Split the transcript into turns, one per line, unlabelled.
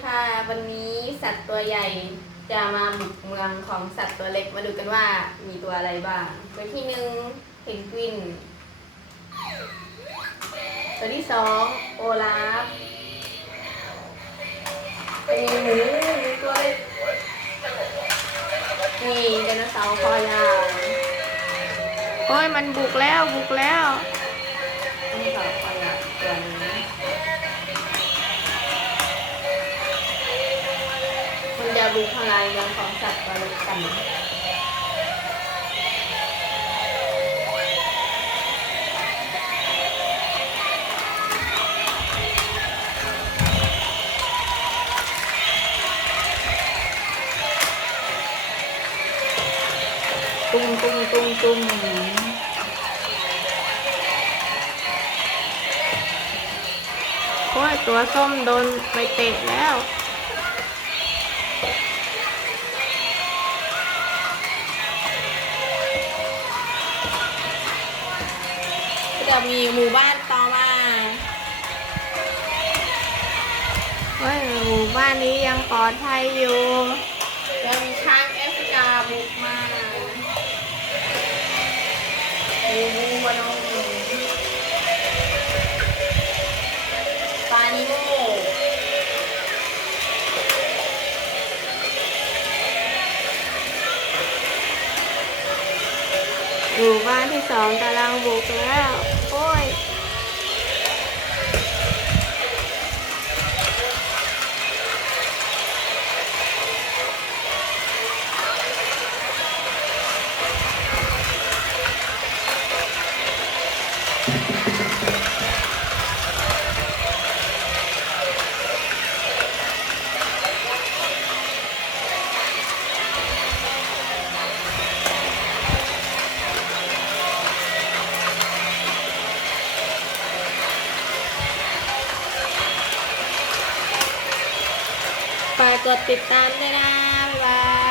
ค่ะ วันนี้สัตว์ตัวใหญ่จะมาบุกเมืองของสัตว์ตัวเล็กมาดูกันว่ามีตัวอะไรบ้างตัวที่หนึ่งเพนกวิน ตัวที่สองโอลาฟมีหมูมีตัวเล็กมีไดโนเสาร์คอยาว
โอ้ยมันบุกแล้วบุกแล้ว
ไดโนเสาร์คอ มันจะบุกทลายเมืองของสัตว์ตัวเล็กกันตุ้มตุ้มตุ้มตุ้ม
โอ้ยตัวส้มโดนไปเตะแล้ว
จะมีหมู่บ้านต่อมา
เฮ้ยหมู่บ้านนี้ยังปลอดภัยอยู่
แล้วมีช้าง
หมู่บ้านที่สองกำลังบุกแล้ว โอ้ย กดติดตามด้วยนะ บ๊ายบาย